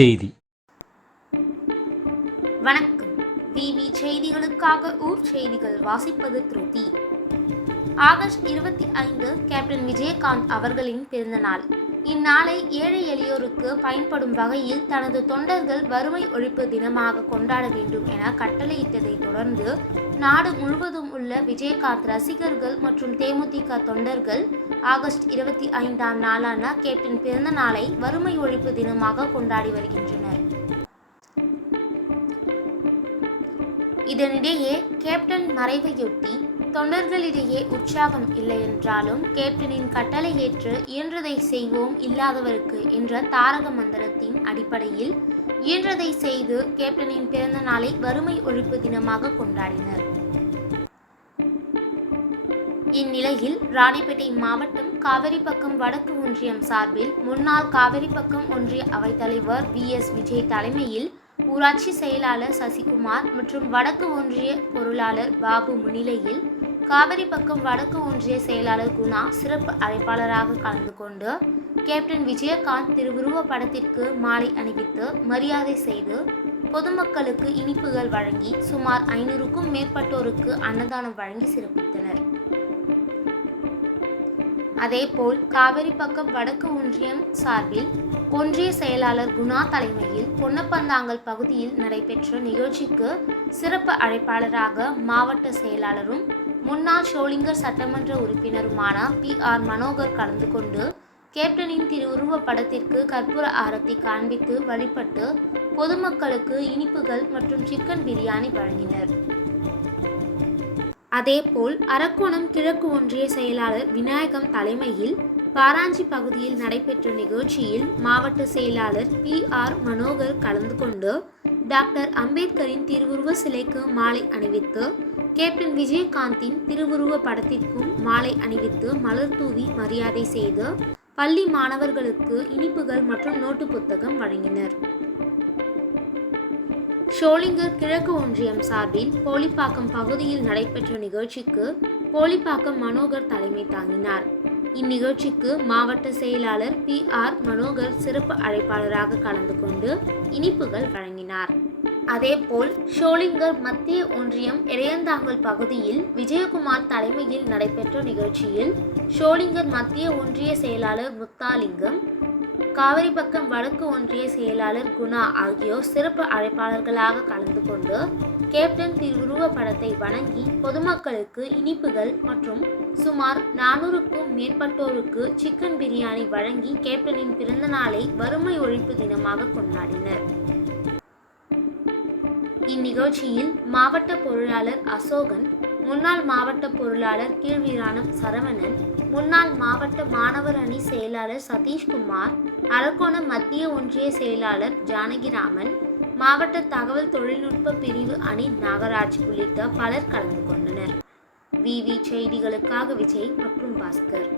செய்தி. வணக்கம். டிவி செய்திகளுக்காக ஊர் செய்திகள் வாசிப்பது திருதி. ஆகஸ்ட் இருபத்தி ஐந்து கேப்டன் விஜயகாந்த் அவர்களின் பிறந்த நாள் இந்நாளை ஏழை எளியோருக்கு பயன்படும் வகையில் தனது தொண்டர்கள் வறுமை ஒழிப்பு தினமாக கொண்டாட வேண்டும் என கட்டளையிட்டதை தொடர்ந்து நாடு முழுவதும் உள்ள விஜயகாந்த் ரசிகர்கள் மற்றும் தேமுதிக தொண்டர்கள் ஆகஸ்ட் இருபத்தி ஐந்தாம் நாளான கேப்டன் பிறந்த நாளை வறுமை ஒழிப்பு தினமாக கொண்டாடி வருகின்றனர். இதனிடையே கேப்டன் மறைவையொட்டி தொண்டர்களிடையே உற்சாகம் இல்லை என்றாலும் கேப்டனின் கட்டளை ஏற்று இயன்றதை செய்வோம் இல்லாதவருக்கு என்ற தாரக மந்திரத்தின் அடிப்படையில் இயன்றதை செய்து கேப்டனின் பிறந்த நாளை வறுமை ஒழிப்பு தினமாக கொண்டாடினர். இந்நிலையில் ராணிப்பேட்டை மாவட்டம் காவிரிப்பக்கம் வடக்கு ஒன்றியம் சார்பில் முன்னாள் காவிரிப்பக்கம் ஒன்றிய அவைத்தலைவர் வி எஸ் விஜய் தலைமையில் ஊராட்சி செயலாளர் சசிகுமார் மற்றும் வடக்கு ஒன்றிய பொருளாளர் பாபு முன்னிலையில் காவிரி பக்கம் வடக்கு ஒன்றிய செயலாளர் குணா சிறப்பு அழைப்பாளராக கலந்து கொண்டு கேப்டன் விஜயகாந்த் திருவுருவ படத்திற்கு மாலை அணிவித்து மரியாதை செய்து பொதுமக்களுக்கு இனிப்புகள் வழங்கி சுமார் ஐநூறுக்கும் மேற்பட்டோருக்கு அன்னதானம் வழங்கி சிறப்பித்தனர். அதேபோல் காவிரி பக்கம் வடக்கு ஒன்றியம் சார்பில் ஒன்றிய செயலாளர் குணா தலைமையில் பொன்னப்பந்தாங்கல் பகுதியில் நடைபெற்ற நிகழ்ச்சிக்கு சிறப்பு அழைப்பாளராக மாவட்ட செயலாளரும் முன்னாள் ஷோலிங்கர் சட்டமன்ற உறுப்பினருமான பி. ஆர். மனோகர் கலந்து கொண்டு கேப்டனின் திருவுருவ படத்திற்கு கற்பூர ஆரத்தி காண்பித்து வழிபட்டு பொதுமக்களுக்கு இனிப்புகள் மற்றும் சிக்கன் பிரியாணி வழங்கினர். அதேபோல் அரக்கோணம் கிழக்கு ஒன்றிய செயலாளர் விநாயகம் தலைமையில் பாராஞ்சி பகுதியில் நடைபெற்ற நிகழ்ச்சியில் மாவட்ட செயலாளர் பி ஆர் மனோகர் கலந்து கொண்டு டாக்டர் அம்பேத்கரின் திருவுருவ சிலைக்கு மாலை அணிவித்து கேப்டன் விஜயகாந்தின் திருவுருவ படத்திற்கும் மாலை அணிவித்து மலர் தூவி மரியாதை செய்து பள்ளி மாணவர்களுக்கு இனிப்புகள் மற்றும் நோட்டு புத்தகம் வழங்கினர். ஷோலிங்கர் கிழக்கு ஒன்றியம் சார்பில் போலிப்பாக்கம் பகுதியில் நடைபெற்ற நிகழ்ச்சிக்கு போலிப்பாக்கம் மனோகர் தலைமை தாங்கினார். இந்நிகழ்ச்சிக்கு மாவட்ட செயலாளர் பி. ஆர். மனோகர் சிறப்பு அழைப்பாளராக கலந்து கொண்டு இனிப்புகள் வழங்கினார். அதேபோல் ஷோலிங்கர் மத்திய ஒன்றியம் இளையந்தாங்கல் பகுதியில் விஜயகுமார் தலைமையில் நடைபெற்ற நிகழ்ச்சியில் ஷோலிங்கர் மத்திய ஒன்றிய செயலாளர் முத்தாலிங்கம் காவிரிப்பக்கம் வடக்கு ஒன்றிய செயலாளர் குணா ஆகியோர் சிறப்பு அழைப்பாளர்களாக கலந்து கொண்டு கேப்டன் திருவுருவ படத்தை வணங்கி பொதுமக்களுக்கு இனிப்புகள் மற்றும் சுமார் நானூறுக்கும் மேற்பட்டோருக்கு சிக்கன் பிரியாணி வழங்கி கேப்டனின் பிறந்த நாளை வறுமை ஒழிப்பு தினமாக கொண்டாடினர். இந்நிகழ்ச்சியில் மாவட்ட பொருளாளர் அசோகன் முன்னாள் மாவட்ட பொருளாளர் கீழ்வீராணம் சரவணன் முன்னாள் மாவட்ட மாணவர் அணி செயலாளர் சதீஷ்குமார் அரக்கோணம் மத்திய ஒன்றிய செயலாளர் ஜானகிராமன் மாவட்ட தகவல் தொழில்நுட்ப பிரிவு அணி நாகராஜ் உள்ளிட்ட பலர் கலந்து கொண்டனர். விவி செய்திகளுக்காக விஜய் மற்றும் பாஸ்கர்.